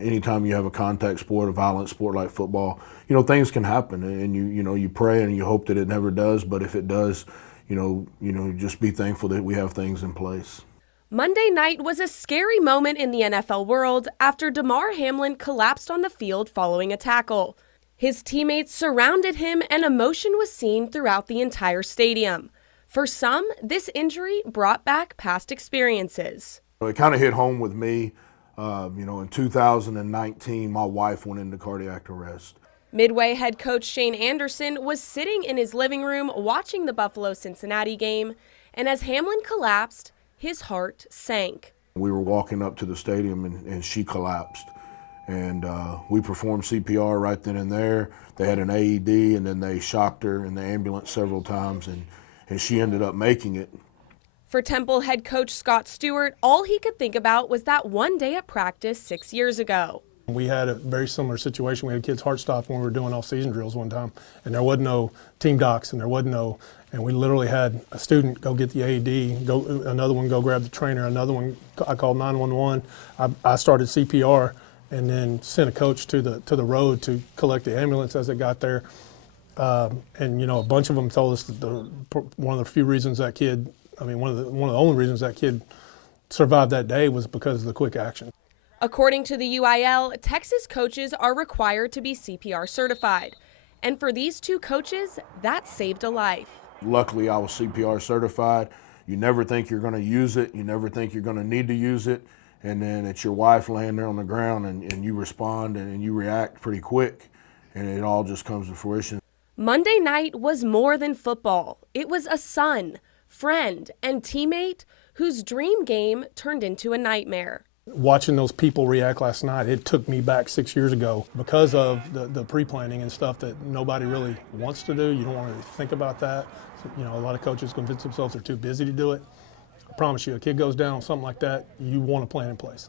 Anytime you have a contact sport, a violent sport like football, things can happen, and you pray and you hope that it never does. But if it does, just be thankful that we have things in place. Monday night was a scary moment in the NFL world after Hamlin collapsed on the field following a tackle. His teammates surrounded him and emotion was seen throughout the entire stadium. For some, this injury brought back past experiences. It kind of hit home with me. In 2019, my wife went into cardiac arrest. Midway head coach Shane Anderson was sitting in his living room watching the Buffalo-Cincinnati game, and as Hamlin collapsed, his heart sank. We were walking up to the stadium and she collapsed. And we performed CPR right then and there. They had an AED and then they shocked her in the ambulance several times and she ended up making it. For Temple head coach Scott Stewart, all he could think about was that one day at practice 6 years ago. We had a very similar situation. We had a kid's heart stop when we were doing off-season drills one time, and there wasn't no team docs, and we literally had a student go get the AED, another one go grab the trainer, another one, I called 911. I started CPR and then sent a coach to the road to collect the ambulance as it got there. And a bunch of them told us that one of the few reasons that kid, one of the only reasons that kid survived that day was because of the quick action. According to the UIL, Texas coaches are required to be CPR certified. And for these two coaches, that saved a life. Luckily, I was CPR certified. You never think you're going to use it. You never think you're going to need to use it. And then it's your wife laying there on the ground and you respond and you react pretty quick. And it all just comes to fruition. Monday night was more than football. It was a son, friend, and teammate whose dream game turned into a nightmare. Watching those people react last night, it took me back 6 years ago because of the pre-planning and stuff that nobody really wants to do. You don't want to really think about that. A lot of coaches convince themselves they're too busy to do it. I promise you, a kid goes down, something like that, you want a plan in place.